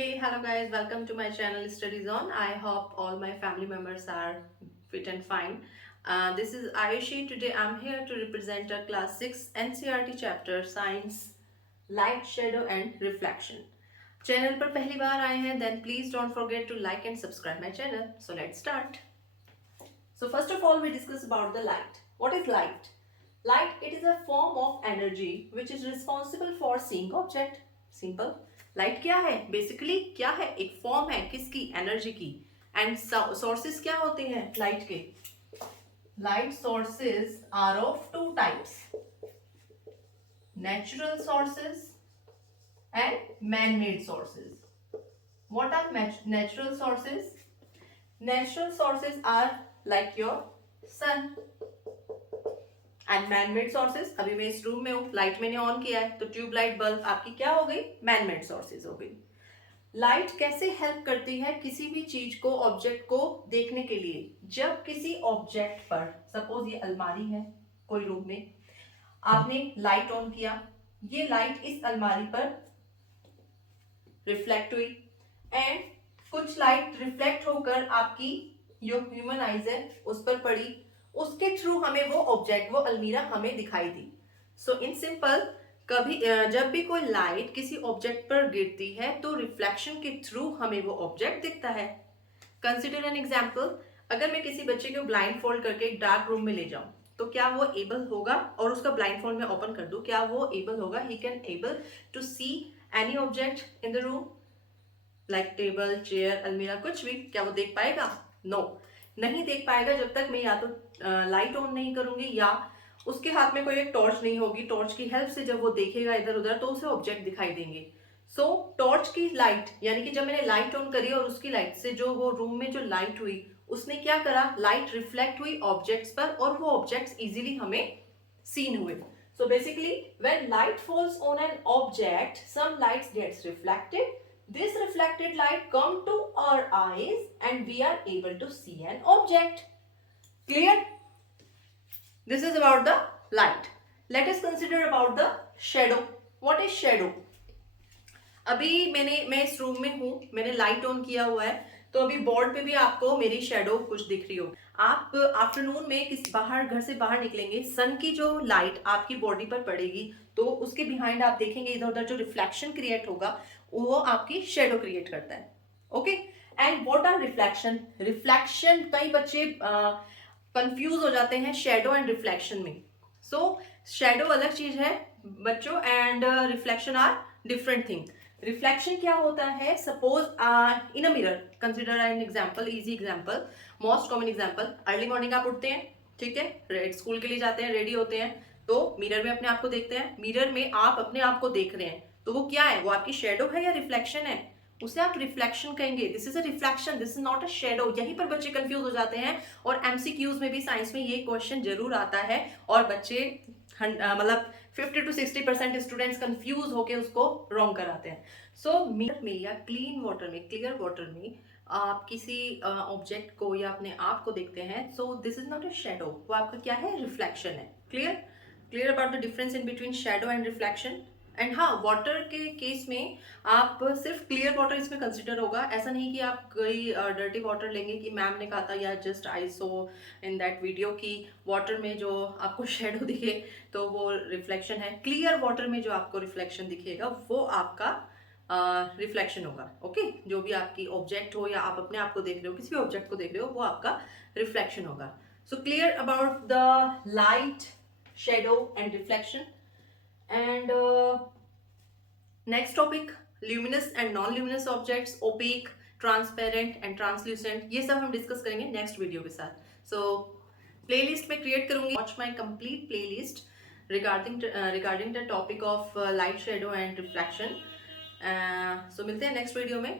Hey, hello guys, welcome to my channel Studies On. I hope all my family members are fit and fine. This is Ayushi. Today I'm here to represent a class 6 NCERT chapter Science, Light, Shadow and Reflection. Channel पर पहली बार आए हैं then please don't forget to like and subscribe my channel. So let's start. So first of all we discuss about the light. What is light? Light, it is a form of energy which is responsible for seeing object. Simple. Light क्या है? Basically क्या है? एक form है किसकी? Energy की. And sources क्या होते हैं लाइट के? Light sources are of two types, natural sources and man made sources. What are natural sources? Natural sources are like your sun. And man made sources, अभी मैं इस रूम में हूँ, लाइट मैंने ऑन किया है तो ट्यूब लाइट बल्ब आपकी क्या हो गई? मैन मेड सोर्सेज हो गई. लाइट कैसे हेल्प करती है किसी भी चीज को, ऑब्जेक्ट को देखने के लिए? जब किसी ऑब्जेक्ट पर, सपोज ये अलमारी है कोई रूम में, आपने लाइट ऑन किया, ये लाइट इस अलमारी पर रिफ्लेक्ट हुई एंड कुछ लाइट रिफ्लेक्ट होकर आपकी जो ह्यूमन आइज है उस पर पड़ी, उसके थ्रू हमें वो ऑब्जेक्ट, वो अलमीरा हमें दिखाई दी. सो इन सिंपल, कभी जब भी कोई लाइट किसी ऑब्जेक्ट पर गिरती है तो रिफ्लेक्शन के थ्रू हमें वो ऑब्जेक्ट दिखता है. Consider an example. अगर मैं किसी बच्चे को ब्लाइंड फोल्ड करके एक डार्क रूम में ले जाऊं तो क्या वो एबल होगा? और उसका ब्लाइंड फोल्ड में ओपन कर दूं, क्या वो एबल होगा? He can able to see any object in the room, like table, chair, अलमीरा, कुछ भी. क्या वो देख पाएगा? नो, नहीं देख पाएगा जब तक मैं या तो लाइट ऑन नहीं करूंगी या उसके हाथ में कोई एक टॉर्च नहीं होगी. टॉर्च की हेल्प से जब वो देखेगा इधर उधर तो उसे ऑब्जेक्ट दिखाई देंगे. सो टॉर्च की लाइट, यानी कि जब मैंने लाइट ऑन करी और उसकी लाइट से जो वो रूम में जो लाइट हुई, उसने क्या करा? लाइट रिफ्लेक्ट हुई ऑब्जेक्ट्स पर और वो ऑब्जेक्ट्स इजीली हमें सीन हुए. So basically, when light falls on an object, some lights gets reflected. This reflected light come to our eyes and we are able to see an object. Clear? This is about the light. Let us consider about the shadow. What is shadow? अभी मैं इस room में हूँ, मैंने light on किया हुआ है, तो अभी बोर्ड पे भी आपको मेरी शेडो कुछ दिख रही हो. आप आफ्टरनून में किस बाहर, घर से बाहर निकलेंगे, सन की जो लाइट आपकी बॉडी पर पड़ेगी तो उसके बिहाइंड आप देखेंगे इधर उधर जो रिफ्लेक्शन क्रिएट होगा वो आपकी शेडो क्रिएट करता है. Okay. And what are reflection? Reflection, कई बच्चे कंफ्यूज हो जाते हैं शेडो एंड रिफ्लेक्शन में. सो शेडो अलग चीज है बच्चों and reflection are different thing. Reflection क्या होता है? Suppose in a mirror, consider an example, easy example, most common example. Early morning आप उठते हैं, ठीक है, स्कूल के लिए जाते हैं, रेडी होते हैं, तो मिरर में अपने आप को देखते हैं. मिरर में आप अपने आप को देख रहे हैं तो वो क्या है? वो आपकी शेडो है या रिफ्लेक्शन है? उसे आप रिफ्लेक्शन कहेंगे. This is a reflection, this is not a shadow. यहीं पर बच्चे कंफ्यूज हो जाते हैं और एमसीक्यूज में भी साइंस में ये क्वेश्चन जरूर आता है और बच्चे मतलब 50 to 60% स्टूडेंट्स कंफ्यूज होके उसको रॉन्ग कराते हैं. सो मिरर में या क्लीन वाटर में, क्लियर वाटर में आप किसी ऑब्जेक्ट को या अपने आप को देखते हैं, so this is not a shadow, वो आपका क्या है? रिफ्लेक्शन है. Clear? Clear about the difference in between shadow and reflection. And हाँ, वाटर के केस में आप सिर्फ क्लियर वाटर इसमें कंसिडर होगा. ऐसा नहीं कि आप कोई डर्टी वाटर लेंगे कि मैम ने कहा था या just I so in that video की वाटर में जो आपको शेडो दिखे तो वो रिफ्लेक्शन है. क्लियर वाटर में जो आपको रिफ्लेक्शन दिखेगा वो आपका रिफ्लेक्शन होगा. ओके. जो भी आपकी ऑब्जेक्ट हो या आप अपने आप को देख रहे हो, किसी भी ऑब्जेक्ट को देख रहे हो, वो आपका रिफ्लेक्शन होगा. So clear about the light, shadow and reflection. And next topic, luminous and non-luminous objects, opaque, transparent and translucent, ये सब हम डिस्कस करेंगे नेक्स्ट वीडियो के साथ. सो प्लेलिस्ट में क्रिएट करूंगी. Watch my complete playlist regarding the topic of light, shadow and reflection. So मिलते हैं नेक्स्ट वीडियो में.